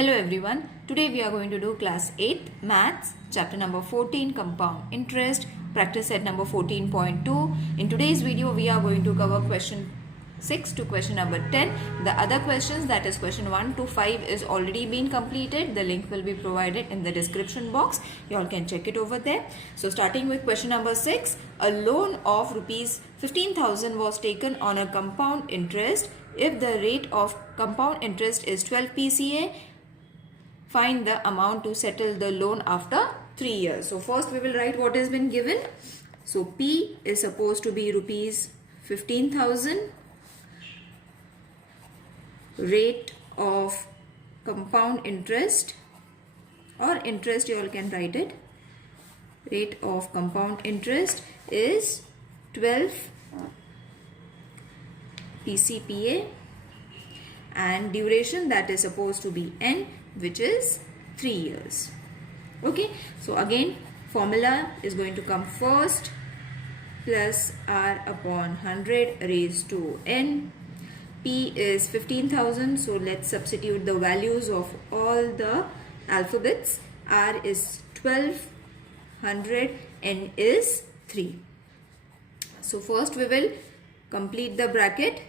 Hello everyone, today we are going to do class 8 maths chapter number 14 compound interest practice set number 14.2. In today's video we are going to cover question 6 to question number 10. The other questions, that is question 1 to 5, is already been completed. The link will be provided in the description box. You all can check it over there. So starting with question number 6, a loan of rupees 15,000 was taken on a compound interest. If the rate of compound interest is 12 PCA, find the amount to settle the loan after 3 years. So first we will write what has been given. So P is supposed to be rupees 15,000. Rate of compound interest, or interest you all can write it. Rate of compound interest is 12 PCPA, and duration, that is supposed to be N, which is 3 years. Okay, so again formula is going to come first, plus R upon 100 raised to N. P is 15,000, so let's substitute the values of all the alphabets. R is 12, 100, N is 3. So first we will complete the bracket.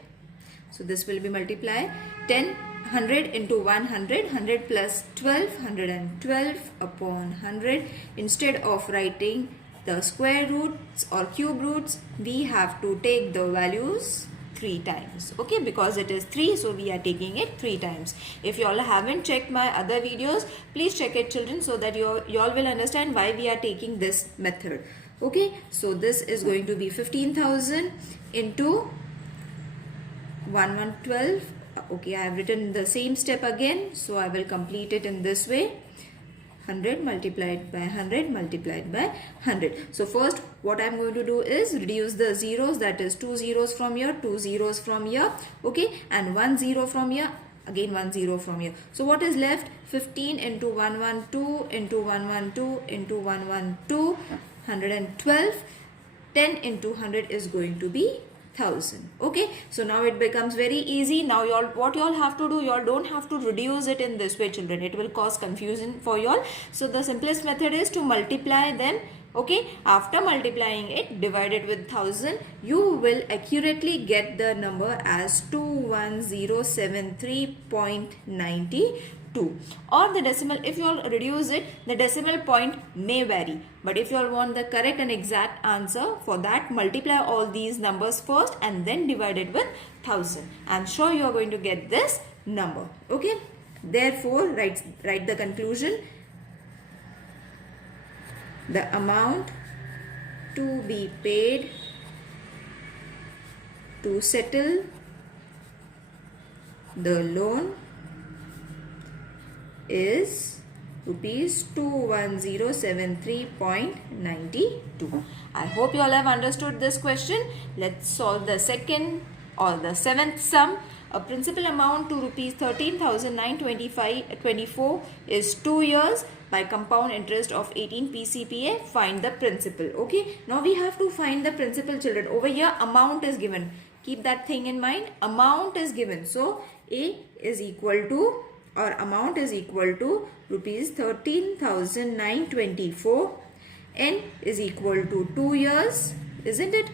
So this will be multiply 100 into 100, 100 plus 12, 112 upon 100. Instead of writing the square roots or cube roots, we have to take the values 3 times. Okay, because it is 3, so we are taking it 3 times. If you all haven't checked my other videos, please check it, children, so that you all will understand why we are taking this method. Okay, so this is going to be 15,000 into 112. Okay, I have written the same step again, so I will complete it in this way. 100 multiplied by 100 multiplied by 100. So first what I am going to do is reduce the zeros, that is 2 zeros from here, 2 zeros from here, okay, and 1 zero from here, again 1 zero from here. So what is left? 15 into 112 into 112 into 112, 112. 10 into 100 is going to be 1000. Okay, so now it becomes very easy. Now what you all have to do, you all don't have to reduce it in this way, children. It will cause confusion for you all. So the simplest method is to multiply them. Okay, after multiplying it, divide it with 1000, you will accurately get the number as 21073.92. Or the decimal, if you all reduce it, the decimal point may vary. But if you all want the correct and exact answer, for that multiply all these numbers first and then divide it with 1000. I am sure you are going to get this number. Okay, therefore write the conclusion. The amount to be paid to settle the loan is rupees 21073.92. I hope you all have understood this question. Let's solve the second or the seventh sum. A principal amount to rupees 13,925.24 is 2 years by compound interest of 18 PCPA. Find the principal. Okay, now we have to find the principal, children. Over here amount is given. Keep that thing in mind. Amount is given. So A is equal to, or amount is equal to rupees 13,924. N is equal to 2 years, isn't it?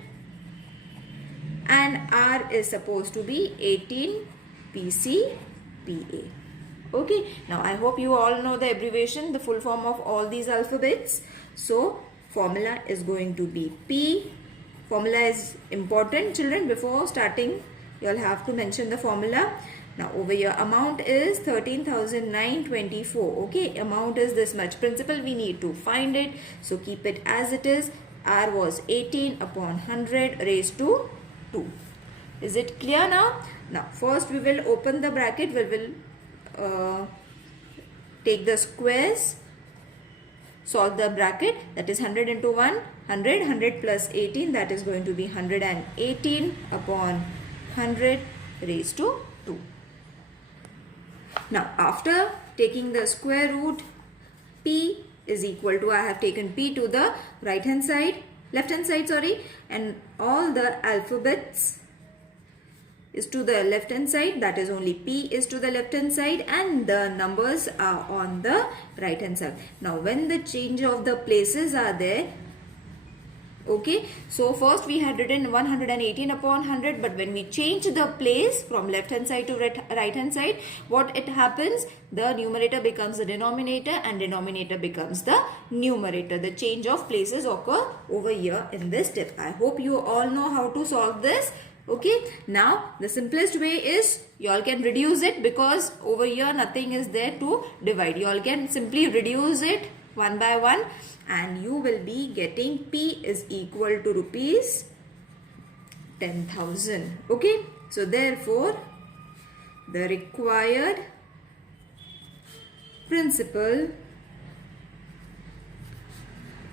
And R is supposed to be 18 PCPA. Okay, now I hope you all know the abbreviation, the full form of all these alphabets. So formula is going to be P. Formula is important, children. Before starting, you all have to mention the formula. Now over here amount is 13,924. Okay, amount is this much. Principal we need to find it. So keep it as it is. R was 18 upon 100 raised to 2. Is it clear now? Now first we will open the bracket. We will take the squares. Solve the bracket. That is 100 into 1. 100. 100 plus 18. That is going to be 118 upon 100 raised to 2. Now after taking the square root, P is equal to, I have taken P to the left hand side, and all the alphabets is to the left hand side, that is only P is to the left hand side, and the numbers are on the right hand side. Now when the change of the places are there, okay, so first we had written 118 upon 100, but when we change the place from left hand side to right hand side, what it happens, the numerator becomes the denominator and denominator becomes the numerator. The change of places occur over here in this step. I hope you all know how to solve this. Okay, now the simplest way is you all can reduce it, because over here nothing is there to divide. You all can simply reduce it one by one, and you will be getting P is equal to rupees 10,000. Okay, so therefore the required principal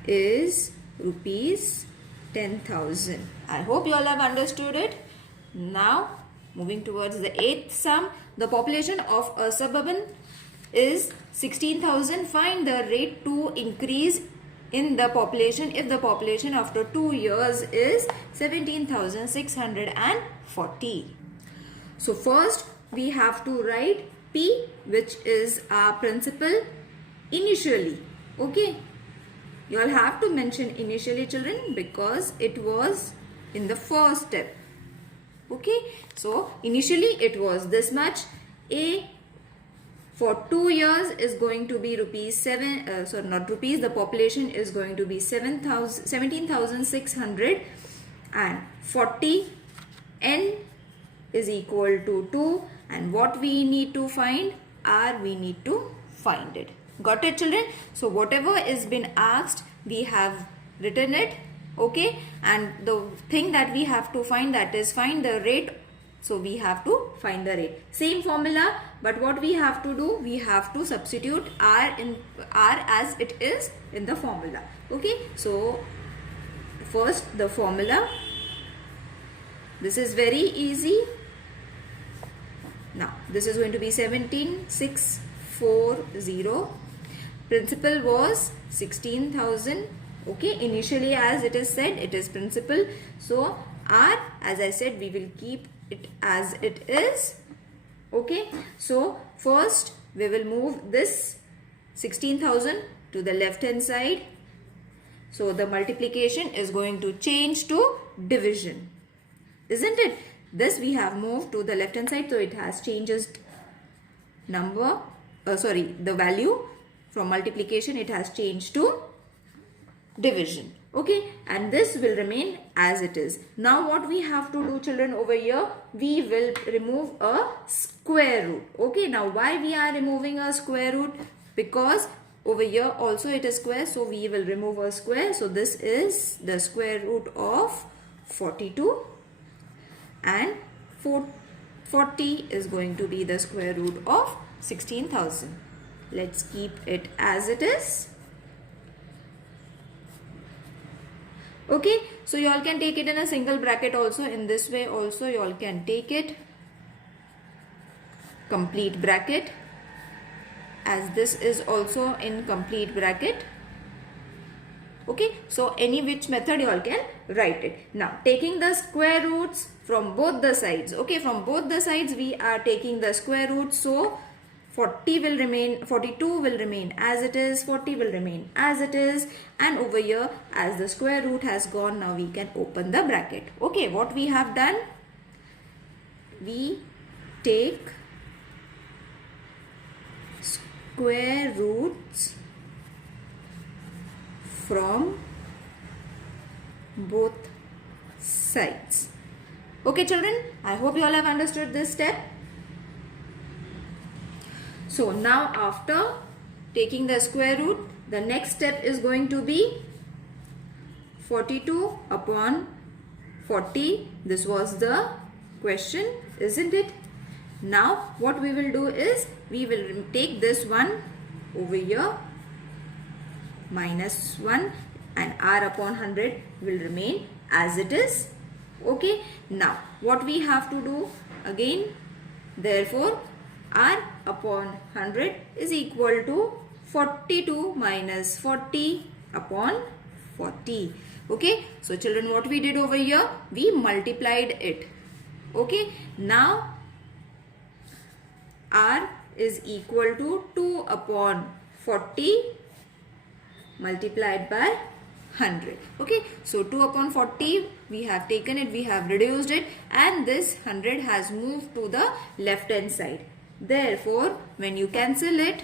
is rupees 10,000. I hope you all have understood it. Now moving towards the 8th sum. The population of a suburban is 16,000. Find the rate to increase in the population if the population after 2 years is 17,640. So first we have to write P, which is our principal, initially. Okay, you all have to mention initially, children, because it was in the first step. Okay, so initially it was this much. A for 2 years is going to be rupees 7, not rupees, the population is going to be 17,640. N is equal to 2, and what we need to find, R we need to find it. Got it, children? So whatever is been asked, we have written it. Okay, and the thing that we have to find, that is find the rate. So we have to find the rate. Same formula, but what we have to do, we have to substitute R as it is in the formula. Okay, so first the formula. This is very easy. Now this is going to be 17,640. Principal was 16,000. Okay, initially as it is said, it is principal. So R, as I said, we will keep it as it is. Okay, so first we will move this 16,000 to the left hand side. So the multiplication is going to change to division, isn't it? This we have moved to the left hand side, so it has changes the value from multiplication, it has changed to division. Okay, and this will remain as it is. Now what we have to do, children, over here, we will remove a square root. Okay, now why we are removing a square root? Because over here also it is square, so we will remove a square. So this is the square root of 42, and 40 is going to be the square root of 16,000. Let's keep it as it is. Okay, so you all can take it in a single bracket also. In this way also you all can take it. Complete bracket, as this is also in complete bracket. Okay, so any which method you all can write it. Now taking the square roots from both the sides. Okay, from both the sides we are taking the square roots. So 40 will remain, 42 will remain as it is, 40 will remain as it is, and over here as the square root has gone, now we can open the bracket. Okay, what we have done, we take square roots from both sides. Okay, children, I hope you all have understood this step. So now after taking the square root, the next step is going to be 42 upon 40. This was the question, isn't it? Now what we will do is, we will take this one over here, minus 1, and R upon 100 will remain as it is. Okay, now what we have to do again, therefore R upon 100 is equal to 42 minus 40 upon 40. Okay, so children, what we did over here, we multiplied it. Okay, now R is equal to 2 upon 40 multiplied by 100. Okay, so 2 upon 40, we have taken it, we have reduced it, and this 100 has moved to the left hand side. Therefore, when you cancel it,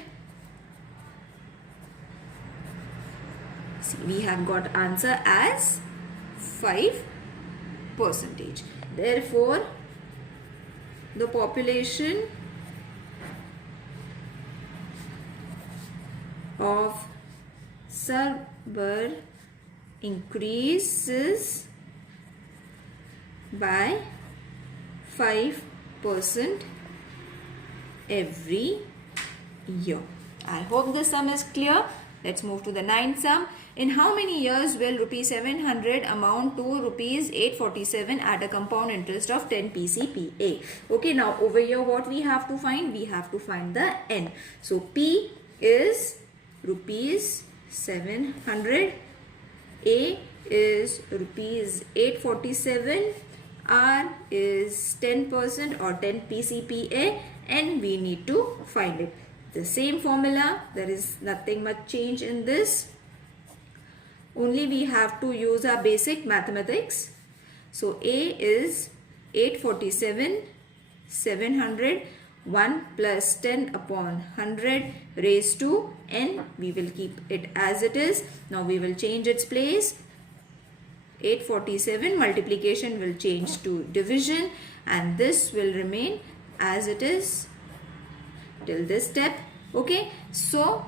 see, we have got answer as 5%. Therefore, the population of Sarbar increases by 5% every year. I hope the sum is clear. Let's move to the ninth sum. In how many years will rupees 700 amount to rupees 847 at a compound interest of 10 PCPA? Okay, now over here what we have to find? We have to find the N. So P is rupees 700, A is rupees 847, R is 10% or 10 PCPA, and we need to find it. The same formula, there is nothing much change in this. Only we have to use our basic mathematics. So A is 847, 700, 1 plus 10 upon 100 raised to N. We will keep it as it is. Now we will change its place. 847 multiplication will change to division, and this will remain as it is till this step. Okay, so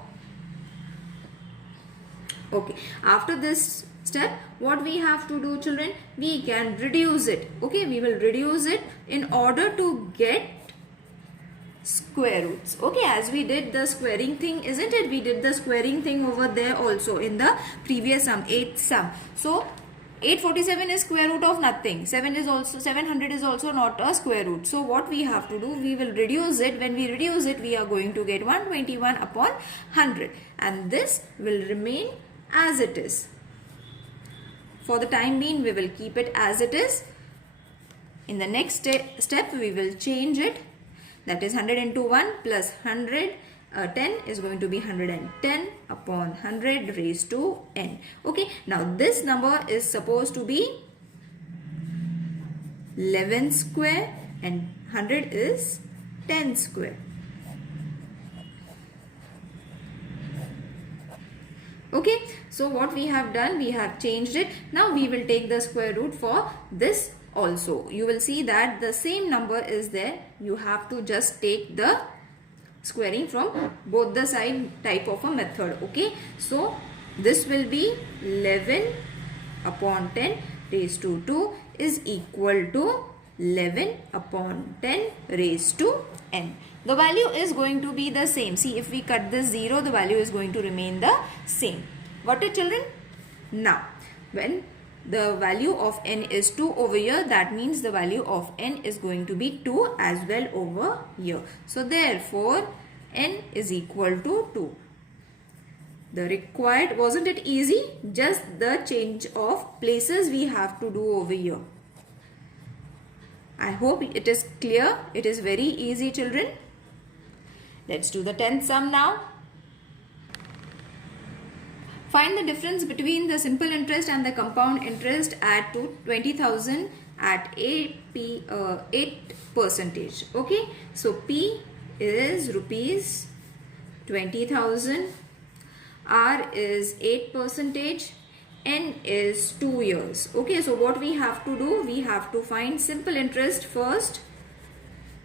okay, after this step, what we have to do, children? We can reduce it. Okay, we will reduce it in order to get square roots. Okay, as we did the squaring thing, isn't it? We did the squaring thing over there also in the previous sum, 8th sum. So 847 is square root of nothing. 700 is also not a square root. So what we have to do, we will reduce it. When we reduce it, we are going to get 121 upon 100, and this will remain as it is. For the time being, we will keep it as it is. In the next step, we will change it. That is 100 into 1 plus 100. 10 is going to be 110 upon 100 raised to N. Okay, now this number is supposed to be 11 square and 100 is 10 square. Okay, so what we have done, we have changed it. Now we will take the square root for this also. You will see that the same number is there. You have to just take the squaring from both the side type of a method. Okay, so this will be 11 upon 10 raised to 2 is equal to 11 upon 10 raised to N. The value is going to be the same. See, if we cut this 0, the value is going to remain the same. Got it, children? Now, when the value of N is 2 over here, that means the value of N is going to be 2 as well over here. So therefore, N is equal to 2. The required, wasn't it easy? Just the change of places we have to do over here. I hope it is clear. It is very easy, children. Let's do the 10th sum now. Find the difference between the simple interest and the compound interest at 20,000 at 8%. Okay, so P is rupees 20,000, R is 8%, N is 2 years. Okay, so what we have to do, we have to find simple interest first.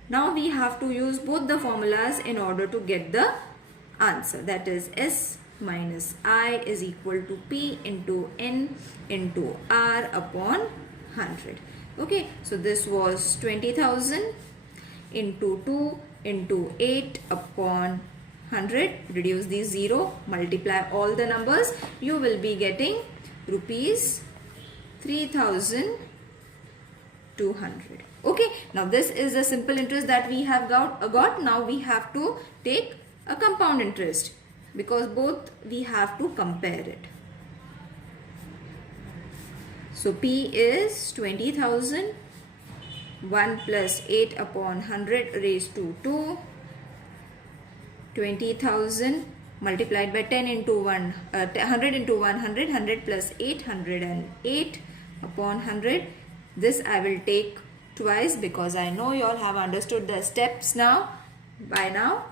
Now we have to use both the formulas in order to get the answer. That is S minus I is equal to P into N into R upon 100. Okay, so this was 20,000 into 2 into 8 upon 100. Reduce these 0, multiply all the numbers. You will be getting rupees 3,200. Okay, now this is the simple interest that we have got. Now we have to take a compound interest, because both we have to compare it. So P is 20,000 1 plus 8 upon 100 raised to 2. 20,000 multiplied by 10 into 1, 100 into 100, 100 plus 8, 108 upon 100. This I will take twice because I know you all have understood the steps now, by now.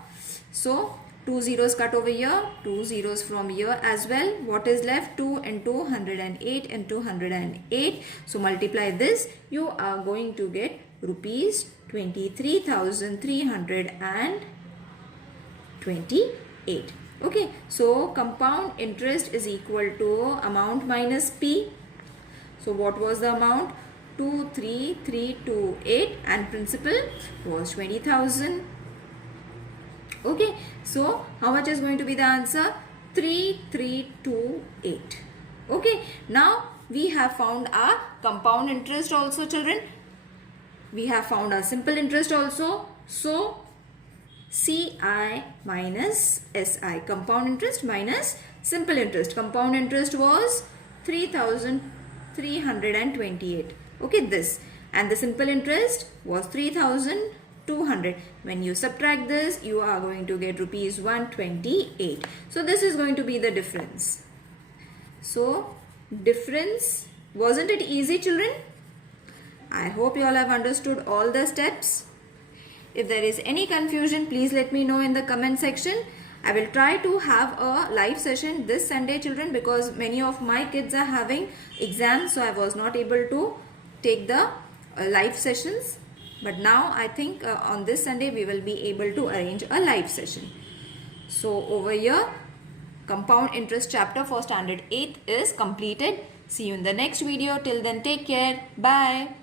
So 2 zeros cut over here, 2 zeros from here as well. What is left? 2 into 108 into 108. So multiply this, you are going to get rupees 23,328. Okay, so compound interest is equal to amount minus P. So what was the amount? 23,328 and principal was 20,000. Okay, so how much is going to be the answer? 3,328. Okay, now we have found our compound interest also, children. We have found our simple interest also. So CI minus SI, compound interest minus simple interest. Compound interest was 3,328. Okay, this, and the simple interest was 3,200. When you subtract this, you are going to get rupees 128. So this is going to be the difference. So difference, wasn't it easy, children? I hope you all have understood all the steps. If there is any confusion, please let me know in the comment section. I will try to have a live session this Sunday, children, because many of my kids are having exams, so I was not able to take the live sessions. But now I think on this Sunday we will be able to arrange a live session. So over here, compound interest chapter for standard 8 is completed. See you in the next video. Till then, take care. Bye.